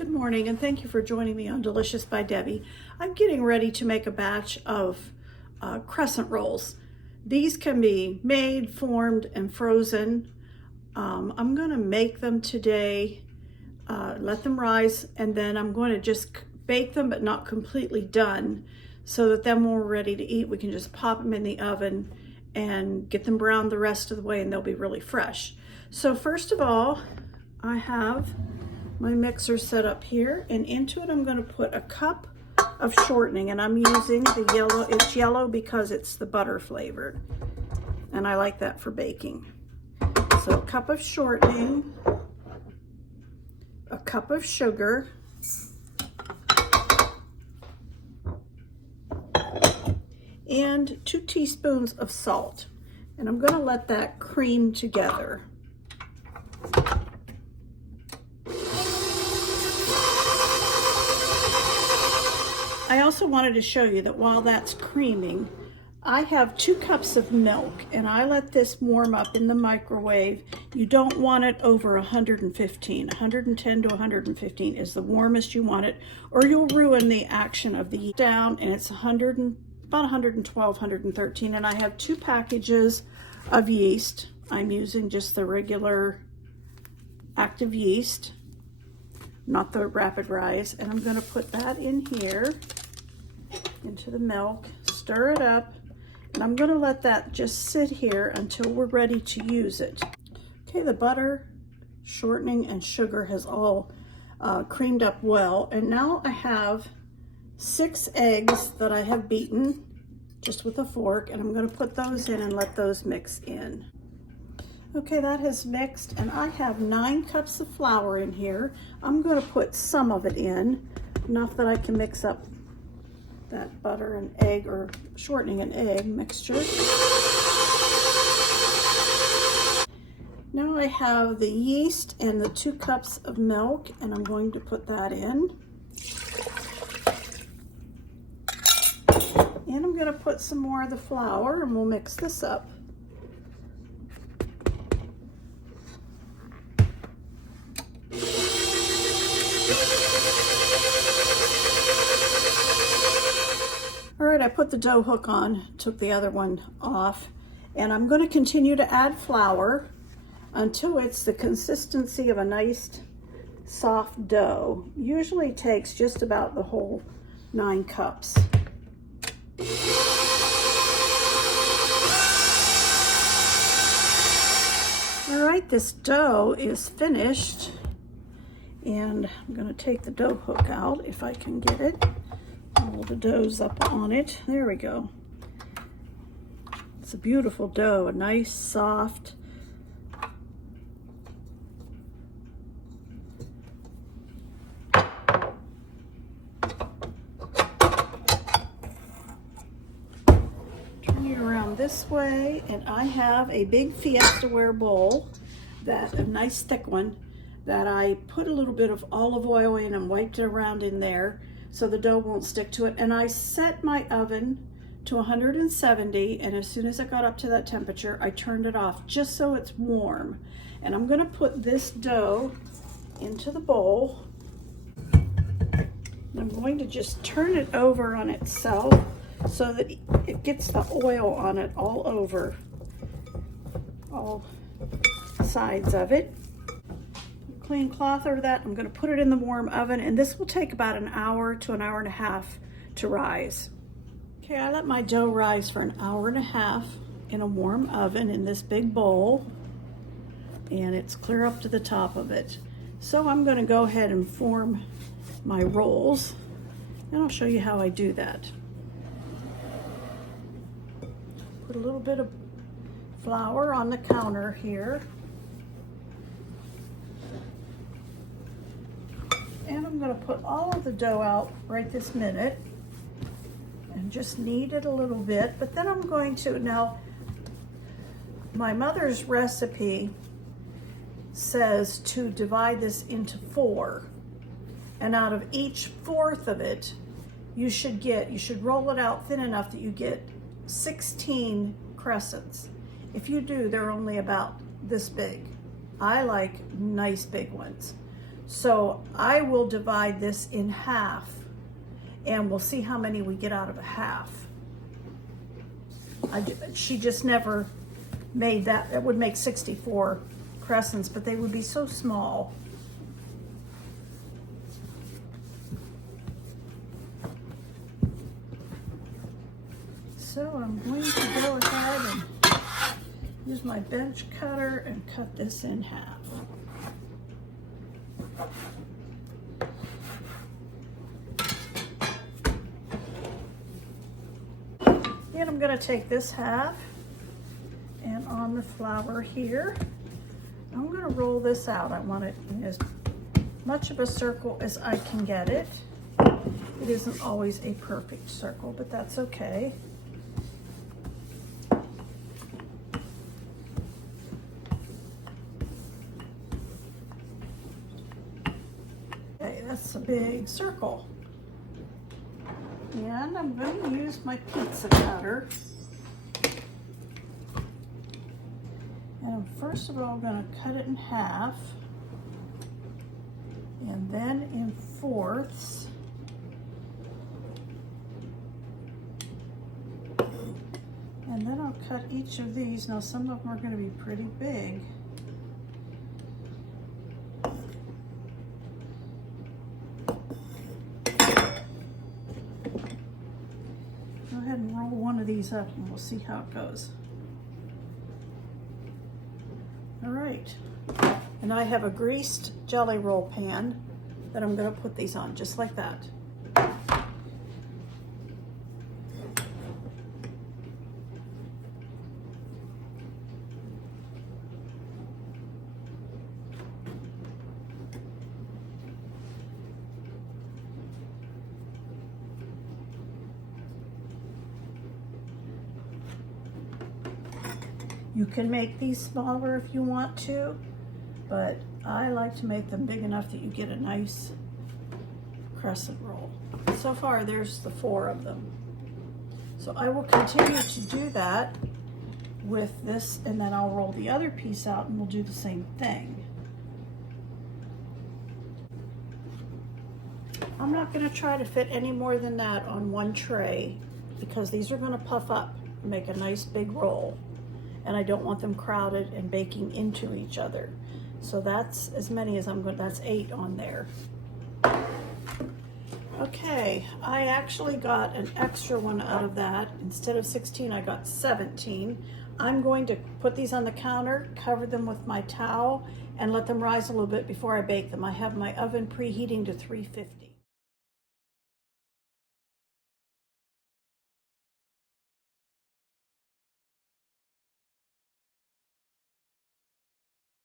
Good morning, and thank you for joining me on Delicious by Debbie. I'm getting ready to make a batch of crescent rolls. These can be made, formed, and frozen. I'm going to make them today, let them rise, and then I'm going to just bake them, but not completely done, so that then when we're ready to eat, we can just pop them in the oven and get them browned the rest of the way, and they'll be really fresh. So first of all, I have my mixer set up here, and into it I'm going to put a cup of shortening, and I'm using the yellow. It's yellow because it's the butter flavored, and I like that for baking. So a cup of shortening, a cup of sugar, and 2 teaspoons of salt, and I'm going to let that cream together. I also wanted to show you that while that's creaming, I have 2 cups of milk, and I let this warm up in the microwave. You don't want it over 115. 110 to 115 is the warmest you want it, or you'll ruin the action of the yeast. Down, and it's about 112, 113, and I have 2 packages of yeast. I'm using just the regular active yeast, not the rapid rise, and I'm going to put that in here into the milk, stir it up, and I'm going to let that just sit here until we're ready to use it. Okay, the butter, shortening, and sugar has all creamed up well, and now I have 6 eggs that I have beaten just with a fork, and I'm going to put those in and let those mix in. Okay, that has mixed, and I have 9 cups of flour in here. I'm going to put some of it in, enough that I can mix up that butter and egg, or shortening and egg mixture. Now I have the yeast and the 2 cups of milk, and I'm going to put that in. And I'm going to put some more of the flour, and we'll mix this up. All right, I put the dough hook on, took the other one off, and I'm going to continue to add flour until it's the consistency of a nice soft dough. Usually takes just about the whole 9 cups. All right, this dough is finished, and I'm going to take the dough hook out if I can get it. All the dough's up on it. There we go. It's a beautiful dough, a nice soft. Turn it around this way, and I have a big Fiesta-ware bowl, a nice thick one, that I put a little bit of olive oil in and wiped it around in there, so the dough won't stick to it. And I set my oven to 170, and as soon as it got up to that temperature, I turned it off just so it's warm. And I'm going to put this dough into the bowl, and I'm going to just turn it over on itself so that it gets the oil on it all over, all sides of it. Clean cloth over that. I'm going to put it in the warm oven, and this will take about an hour to an hour and a half to rise. Okay, I let my dough rise for an hour and a half in a warm oven in this big bowl, and it's clear up to the top of it. So I'm going to go ahead and form my rolls, and I'll show you how I do that. Put a little bit of flour on the counter here. And I'm going to put all of the dough out right this minute and just knead it a little bit. But then I'm going to, now my mother's recipe says to divide this into 4. And out of each 1/4 of it, you should roll it out thin enough that you get 16 crescents. If you do, they're only about this big. I like nice big ones. So I will divide this in half and we'll see how many we get out of a half. She just never made that. It would make 64 crescents, but they would be so small. So I'm going to go ahead and use my bench cutter and cut this in half. And I'm going to take this half, and on the flour here, I'm going to roll this out. I want it in as much of a circle as I can get it. It isn't always a perfect circle, but that's okay. Okay, that's a big circle. And I'm going to use my pizza cutter. And I'm first of all going to cut it in half, and then in fourths. And then I'll cut each of these. Now some of them are going to be pretty big. Go ahead and roll one of these up and we'll see how it goes. All right, and I have a greased jelly roll pan that I'm going to put these on just like that. You can make these smaller if you want to, but I like to make them big enough that you get a nice crescent roll. So far, there's the 4 of them. So I will continue to do that with this, and then I'll roll the other piece out and we'll do the same thing. I'm not going to try to fit any more than that on one tray because these are going to puff up and make a nice big roll. And I don't want them crowded and baking into each other. So that's as many as I'm going to, that's 8 on there. Okay, I actually got an extra one out of that. Instead of 16, I got 17. I'm going to put these on the counter, cover them with my towel, and let them rise a little bit before I bake them. I have my oven preheating to 350.